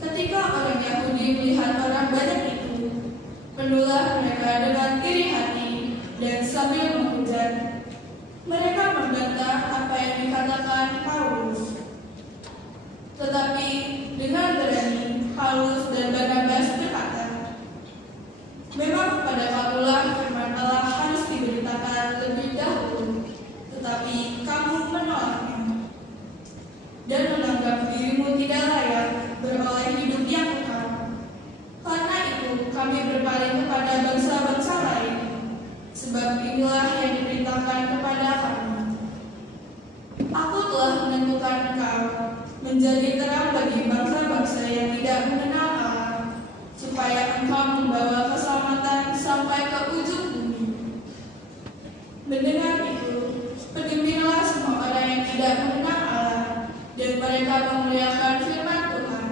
ketika orang Yahudi melihat orang banyak itu, penuhlah mereka dengan iri hati dan sambil menghujat. Mereka membantah apa yang dikatakan Paulus. Tetapi dengan berani, Paulus dan Barnabas berkata, "Memang kepada kamulah firman Allah harus diberitakan lebih dahulu, tetapi kamu menolaknya dan menganggap dirimu tidak layak beroleh hidup yang kekal. Karena itu kami berpaling kepada bangsa-bangsa lain, sebab inilah yang diperintahkan kepada kami. Aku telah menentukan engkau menjadi terang bagi bangsa-bangsa yang tidak mengenal Allah, supaya engkau membawa keselamatan sampai ke ujung bumi." Mendengar itu, bergembiralah semua orang yang tidak mengenal Allah, dan mereka memuliakan firman Tuhan.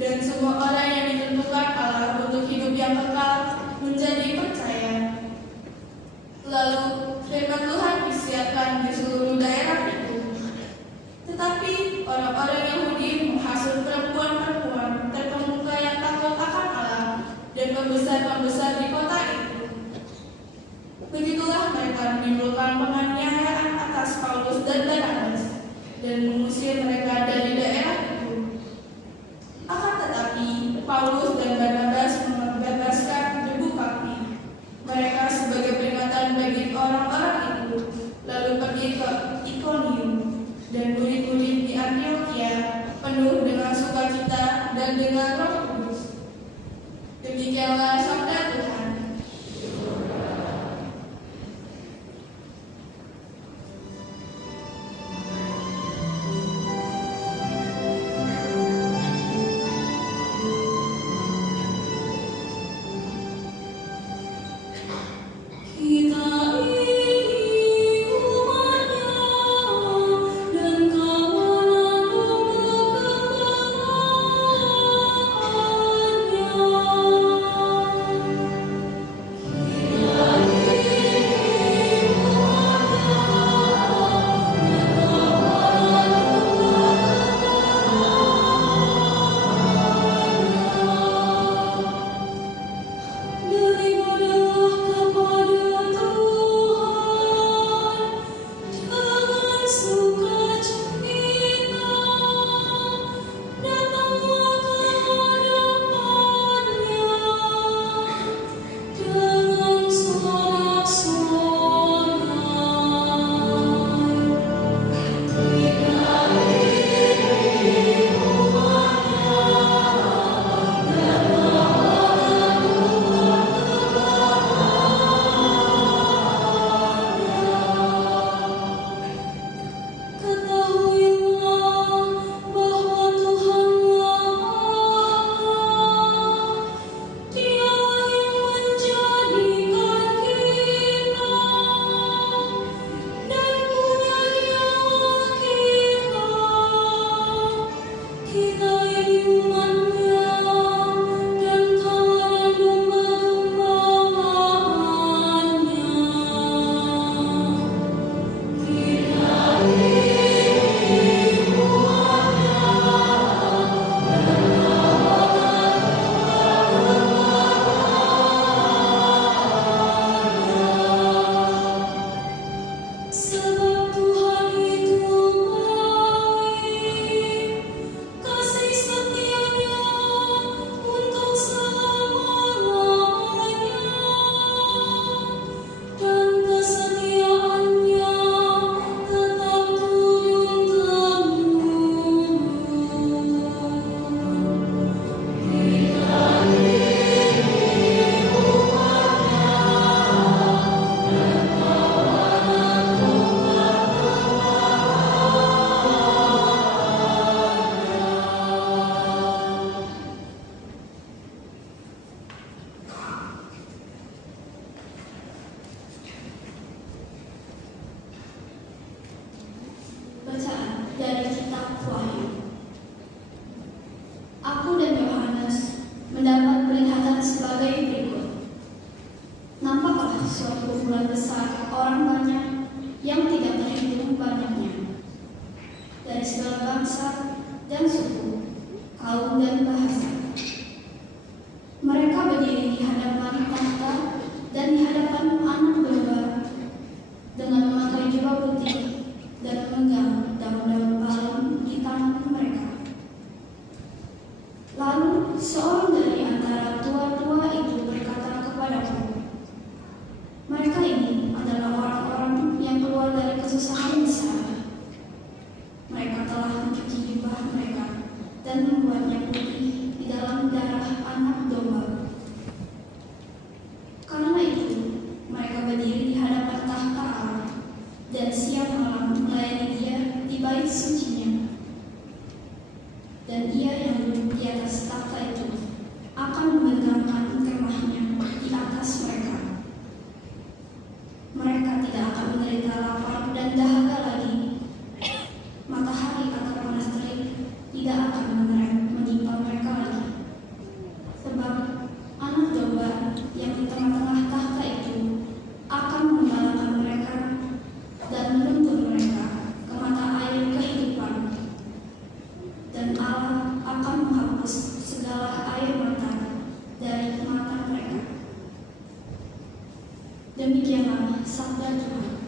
Dan semua orang yang ditentukan Allah untuk hidup yang kekal menjadi percaya. Lalu firman Tuhan disiarkan di seluruh daerah itu. Tetapi orang-orang Yahudi menghasut perempuan-perempuan terkemuka yang takut akan Allah dan pembesar-pembesar di kota itu. Begitulah mereka menimbulkan penganiayaan atas Paulus dan Barnabas dan mengusir mereka dari daerah itu. Akan tetapi Paulus dan Barnabas membebaskan debu kaki mereka sebagai peringatan bagi orang-orang itu, lalu pergi ke Ikonium dan murid-murid di Antioquia penuh dengan sukacita dan dengan Roh Kudus. Demikianlah sabda Tuhan. dari segala bangsa dan suku, kaum dan bahasa. Mereka berdiri di hadapan tahta dan di hadapan anak domba dengan memakai jubah putih dan memegang daun-daun palem di tangan mereka. Lalu seorang dari antara tua-tua itu berkata kepadaku, mereka ini adalah orang-orang yang keluar dari kesusahan besar. Mereka telah mencuci jubah mereka dan membuatnya putih di dalam darah anak domba. Karena itu, mereka berdiri di hadapan tahta Allah dan siap malam melayani Dia di bait sucinya. Dan Ia yang duduk di atas tahta itu akan menegangkan kemahnya di atas mereka. Mereka tidak akan menderita lapar dan dahaga lagi. Matahari atau panas terik tidak akan menimpa mereka lagi. Sebab anak domba yang di tengah-tengah tahta itu akan membalakan mereka dan menuntun mereka ke mata air kehidupan. Dan Allah akan menghapus segala air mata dari mata mereka. Demikianlah sabda Tuhan.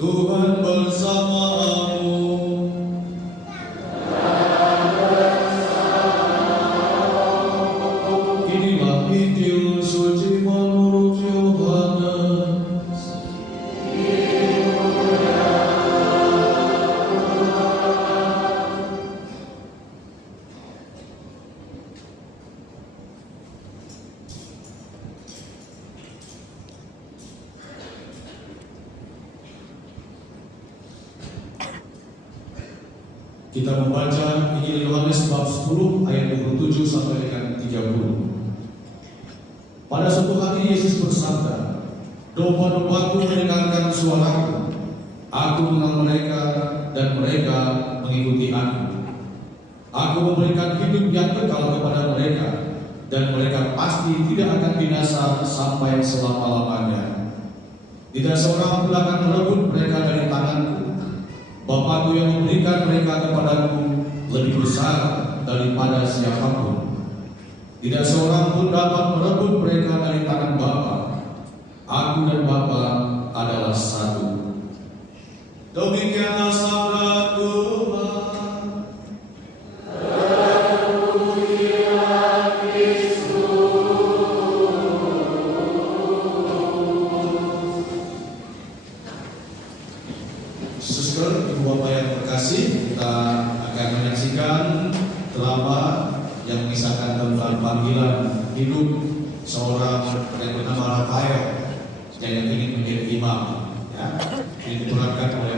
Tuhan bersamamu. Inilah Injil suci menurut Yohanes. Kita membaca Injil Yohanes bab 10 ayat 27 sampai dengan 30. Pada suatu hari Yesus bersabda, "Domba-dombaku mendengarkan suaraku. Aku mengenal mereka dan mereka mengikuti aku. Aku memberikan hidup yang kekal kepada mereka dan mereka pasti tidak akan binasa sampai selama-lamanya. Tidak seorang pun akan merebut mereka dari tanganku. Bapakku yang memberikan mereka kepadaku lebih besar daripada siapapun. Tidak seorang pun dapat merebut mereka dari tangan Bapa. Aku dan Bapa adalah satu." Demikianlah sabda Tuhan. Suster, Ibu Bapak yang terkasih, kita akan menyaksikan drama yang mengisahkan tentang panggilan hidup seorang yang bernama Rafael yang ingin menjadi imam. Ya, ini diperankan oleh